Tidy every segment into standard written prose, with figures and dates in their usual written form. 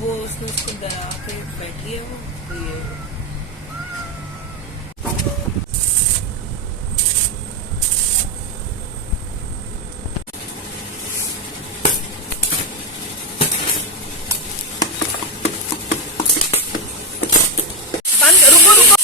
वो उसने उसको डरा के बैठी है वो, तो ये बंद, रुको रुको।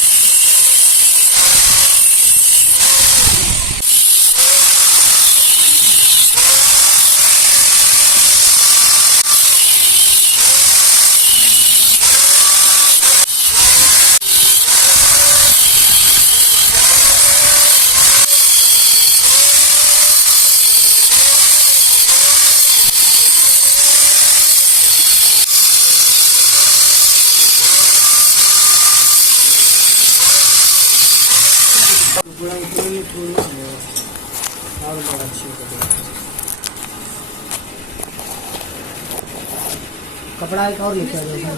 कपड़ा एक और लेके आ जाओ।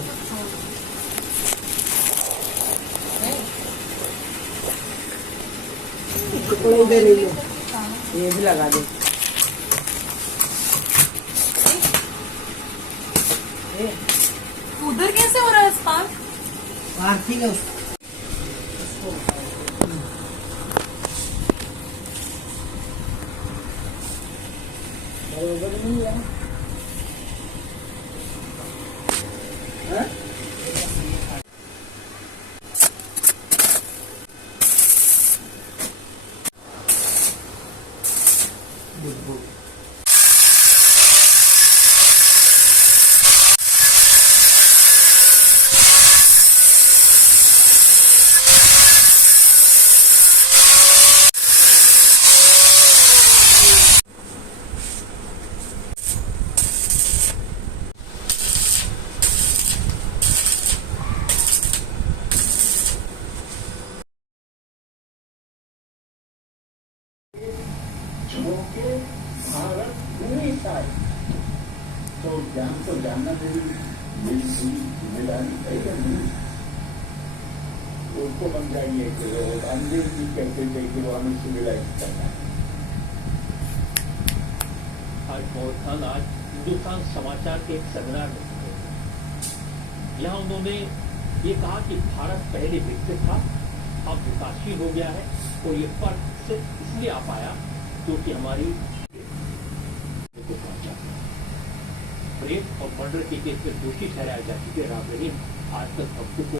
कपड़ा इधर ही है, ये भी लगा दे। उधर कैसे हो रहा है स्पार्क? ठीक है बरोबर नहीं है। भारत हमेशा तो ज्ञान को जानना मेरी जिम्मेदारी है या नहीं? उसको समझाइए कि रामदेव जी कहते थे कि वो हमें सिविलाइज करना है। आज बहुत खान आज हिंदुस्तान समाचार के एक सेमिनार में थे। यहाँ उन्होंने ये कहा कि भारत पहले विकसित था, अब विकासशील हो गया है और ये फर्क सिर्फ इसलिए आ पाया क्योंकि हमारी रेप और मर्डर के केस में दोषी ठहराए जा चुके राबेरी आज तक भक्तों को